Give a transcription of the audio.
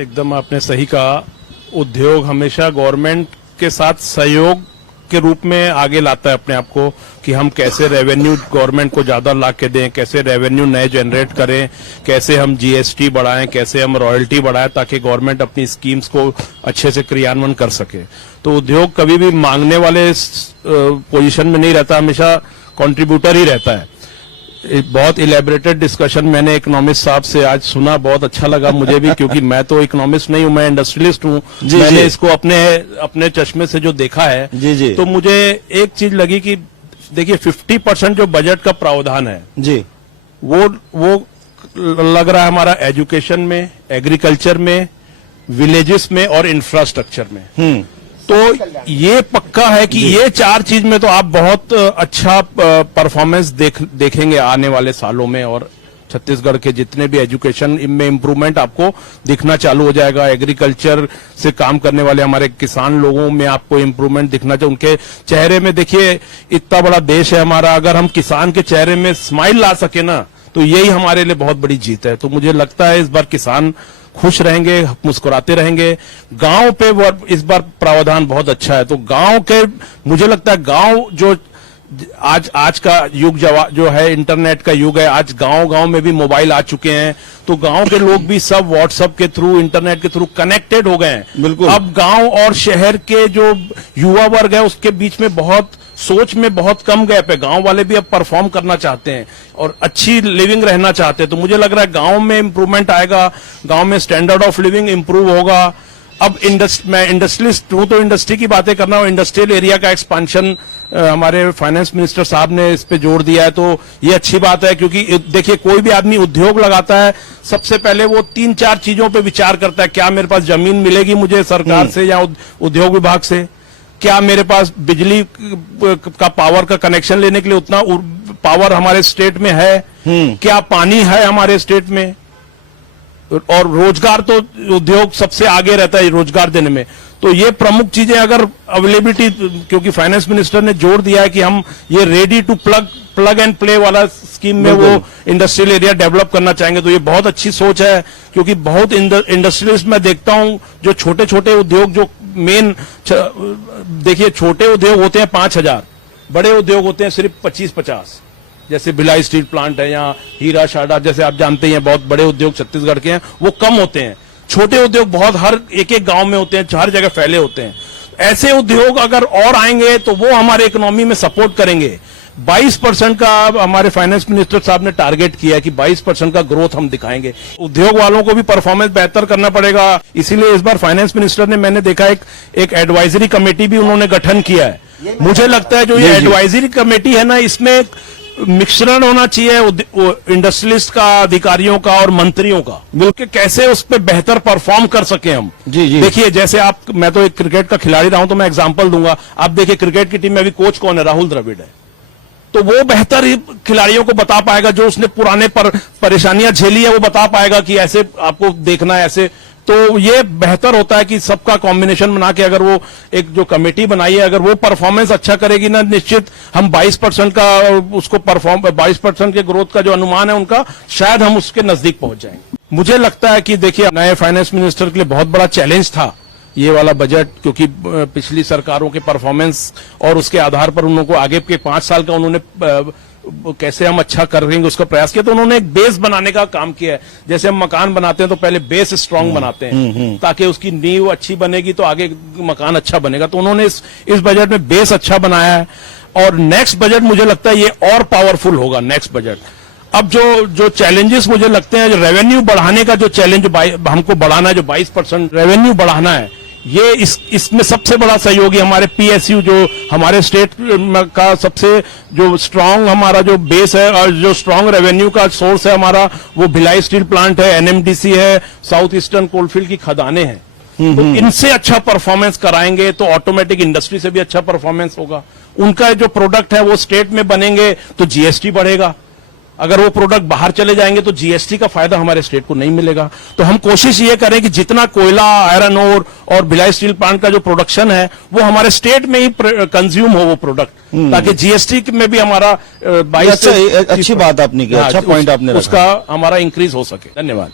एकदम आपने सही कहा। उद्योग हमेशा गवर्नमेंट के साथ सहयोग के रूप में आगे लाता है अपने आप को, कि हम कैसे रेवेन्यू गवर्नमेंट को ज्यादा ला के दें, कैसे रेवेन्यू नए जनरेट करें, कैसे हम जीएसटी बढ़ाएं, कैसे हम रॉयल्टी बढ़ाएं, ताकि गवर्नमेंट अपनी स्कीम्स को अच्छे से क्रियान्वयन कर सके। तो उद्योग कभी भी मांगने वाले पोजीशन में नहीं रहता, हमेशा कंट्रीब्यूटर ही रहता है। बहुत इलेबरेटेड डिस्कशन मैंने इकोनॉमिस्ट साहब से आज सुना, बहुत अच्छा लगा मुझे भी, क्योंकि मैं तो इकोनॉमिस्ट नहीं हूं, मैं इंडस्ट्रियलिस्ट हूं। मैंने इसको अपने चश्मे से जो देखा है जी। तो मुझे एक चीज लगी कि देखिए 50% जो बजट का प्रावधान है जी, वो लग रहा है हमारा एजुकेशन में, एग्रीकल्चर में, विलेजेस में और इंफ्रास्ट्रक्चर में। तो ये पक्का है कि ये चार चीज में तो आप बहुत अच्छा परफॉर्मेंस देखेंगे आने वाले सालों में, और छत्तीसगढ़ के जितने भी एजुकेशन में इम्प्रूवमेंट आपको दिखना चालू हो जाएगा। एग्रीकल्चर से काम करने वाले हमारे किसान लोगों में आपको इम्प्रूवमेंट दिखना चाहिए, उनके चेहरे में। देखिए इतना बड़ा देश है हमारा, अगर हम किसान के चेहरे में स्माइल ला सके ना, तो यही हमारे लिए बहुत बड़ी जीत है। तो मुझे लगता है इस बार किसान खुश रहेंगे, मुस्कुराते रहेंगे। गांव पे इस बार प्रावधान बहुत अच्छा है। तो गांव के, मुझे लगता है गांव जो आज का युग जो है, इंटरनेट का युग है, आज गांव में भी मोबाइल आ चुके हैं। तो गांव के लोग भी सब व्हाट्सएप के थ्रू, इंटरनेट के थ्रू कनेक्टेड हो गए हैं। बिल्कुल। अब गांव और शहर के जो युवा वर्ग है उसके बीच में सोच में बहुत कम गैप है। गांव वाले भी अब परफॉर्म करना चाहते हैं और अच्छी लिविंग रहना चाहते हैं। तो मुझे लग रहा है गांव में इंप्रूवमेंट आएगा, गांव में स्टैंडर्ड ऑफ लिविंग इंप्रूव होगा। अब मैं इंडस्ट्रियलिस्ट हूं तो इंडस्ट्री की बातें करना हूं। इंडस्ट्रियल एरिया का एक्सपांशन हमारे फाइनेंस मिनिस्टर साहब ने इस पे जोर दिया है, तो ये अच्छी बात है। क्योंकि देखिए कोई भी आदमी उद्योग लगाता है, सबसे पहले वो 3-4 चीजों पे विचार करता है। क्या मेरे पास जमीन मिलेगी मुझे सरकार से या उद्योग विभाग से? क्या मेरे पास बिजली का पावर का कनेक्शन लेने के लिए उतना पावर हमारे स्टेट में है? क्या पानी है हमारे स्टेट में? और रोजगार, तो उद्योग सबसे आगे रहता है रोजगार देने में। तो ये प्रमुख चीजें अगर अवेलेबिलिटी, क्योंकि फाइनेंस मिनिस्टर ने जोर दिया है कि हम ये ready to plug and play वाला स्कीम में वो इंडस्ट्रियल एरिया डेवलप करना चाहेंगे, तो ये बहुत अच्छी सोच है। क्योंकि बहुत इंडस्ट्रियलिस्ट मैं देखता हूं, जो छोटे छोटे उद्योग, जो मेन, देखिए छोटे उद्योग होते हैं 5,000, बड़े उद्योग होते हैं सिर्फ 25-50, जैसे भिलाई स्टील प्लांट है या हीरा शाडा, जैसे आप जानते हैं बहुत बड़े उद्योग छत्तीसगढ़ के हैं, वो कम होते हैं। छोटे उद्योग बहुत हर एक गांव में होते हैं, हर जगह फैले होते हैं। ऐसे उद्योग अगर और आएंगे तो वो हमारे इकोनॉमी में सपोर्ट करेंगे। 22% का हमारे फाइनेंस मिनिस्टर साहब ने टारगेट किया है कि 22% का ग्रोथ हम दिखाएंगे। उद्योग वालों को भी परफॉर्मेंस बेहतर करना पड़ेगा। इसीलिए इस बार फाइनेंस मिनिस्टर ने, मैंने देखा एक एडवाइजरी कमेटी भी उन्होंने गठन किया है। मुझे लगता है जो ये एडवाइजरी कमेटी है ना, इसमें मिश्रण होना चाहिए इंडस्ट्रियलिस्ट का, अधिकारियों का और मंत्रियों का, मिलकर कैसे उस पर बेहतर परफॉर्म कर सके हम। जी। देखिए जैसे मैं तो एक क्रिकेट का खिलाड़ी रहा हूं, तो मैं एग्जांपल दूंगा। आप देखिए क्रिकेट की टीम में अभी कोच कौन है? राहुल द्रविड़ है। तो वो बेहतर खिलाड़ियों को बता पाएगा, जो उसने पुराने परेशानियां झेली है वो बता पाएगा कि ऐसे आपको देखना है, ऐसे। तो ये बेहतर होता है कि सबका कॉम्बिनेशन बना के, अगर वो एक जो कमेटी बनाई है, अगर वो परफॉर्मेंस अच्छा करेगी ना, निश्चित हम 22% का उसको 22% के ग्रोथ का जो अनुमान है उनका, शायद हम उसके नजदीक पहुंच जाएंगे। मुझे लगता है कि देखिए नए फाइनेंस मिनिस्टर के लिए बहुत बड़ा चैलेंज था ये वाला बजट, क्योंकि पिछली सरकारों के परफॉर्मेंस और उसके आधार पर उन लोगों को आगे के 5 साल का उन्होंने कैसे हम अच्छा करेंगे उसका प्रयास किया। तो उन्होंने एक बेस बनाने का काम किया है। जैसे हम मकान बनाते हैं तो पहले बेस स्ट्रांग बनाते हैं, ताकि उसकी नींव अच्छी बनेगी तो आगे मकान अच्छा बनेगा। तो उन्होंने इस बजट में बेस अच्छा बनाया है। और नेक्स्ट बजट मुझे लगता है ये और पावरफुल होगा नेक्स्ट बजट। अब जो चैलेंजेस मुझे लगते हैं, जो रेवेन्यू बढ़ाने का जो चैलेंज हमको बढ़ाना है, जो 22% रेवेन्यू बढ़ाना है, ये इसमें सबसे बड़ा सहयोगी हमारे पीएसयू, जो हमारे स्टेट का सबसे जो स्ट्रांग हमारा जो बेस है और जो स्ट्रांग रेवेन्यू का सोर्स है हमारा, वो भिलाई स्टील प्लांट है, एनएमडीसी है, साउथ ईस्टर्न कोलफील्ड की खदानें हैं। तो इनसे अच्छा परफॉर्मेंस कराएंगे तो ऑटोमेटिक इंडस्ट्री से भी अच्छा परफॉर्मेंस होगा। उनका जो प्रोडक्ट है वो स्टेट में बनेंगे तो जीएसटी बढ़ेगा। अगर वो प्रोडक्ट बाहर चले जाएंगे तो जीएसटी का फायदा हमारे स्टेट को नहीं मिलेगा। तो हम कोशिश ये करें कि जितना कोयला, आयरन ओर और भिलाई स्टील प्लांट का जो प्रोडक्शन है वो हमारे स्टेट में ही कंज्यूम हो वो प्रोडक्ट, ताकि जीएसटी में भी हमारा 22 अच्छी बात आपने की, अच्छा पॉइंट आपने उसका हमारा इंक्रीज हो सके। धन्यवाद।